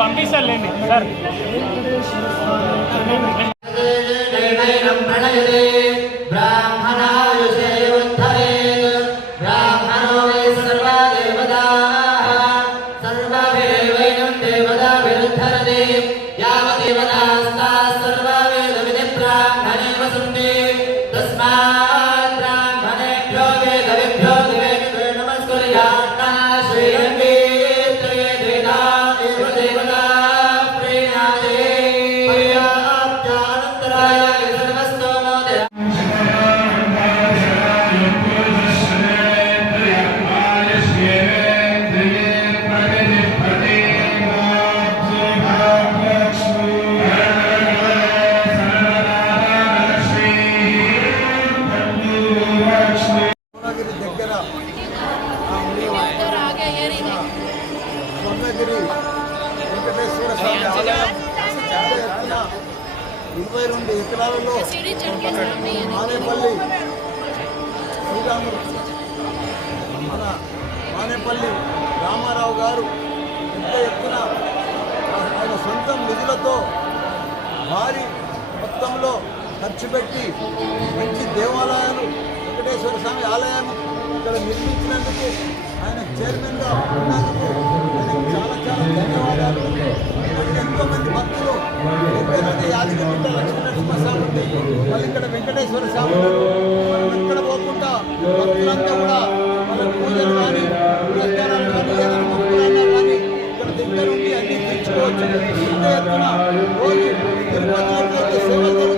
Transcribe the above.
పంపిస్తానులేండి sir. Swarnagiri Venkateswara స్వామి ఆలయం 22 ఎకరాలలో మానేపల్లి శ్రీరాముడు మన మానేపల్లి రామారావు గారు పెద్ద ఎత్తున ఆయన సొంత నిధులతో భారీ మొత్తంలో ఖర్చు పెట్టి మంచి దేవాలయాలు వెంకటేశ్వర స్వామి ఆలయం ఇక్కడ నిర్మించినందుకు ఆయన చైర్మన్గా ఉన్నందుకు ఆయనకు చాలా చాలా ధన్యవాదాలు. ఎంతోమంది భక్తులు యాదగిరిగుట్ట లక్ష్మీనరసింహస్వామి ఉంది, మళ్ళీ ఇక్కడ వెంకటేశ్వర స్వామి ఇక్కడ పోకుండా భక్తులంతా కూడా వాళ్ళ పూజలు కానీ పురస్కారాలు కానీ ఏదైనా మొక్కులన్నా కానీ ఇక్కడ దగ్గర ఉండి అన్ని తెచ్చుకోవచ్చు. రోజు తిరుపతి సేవలు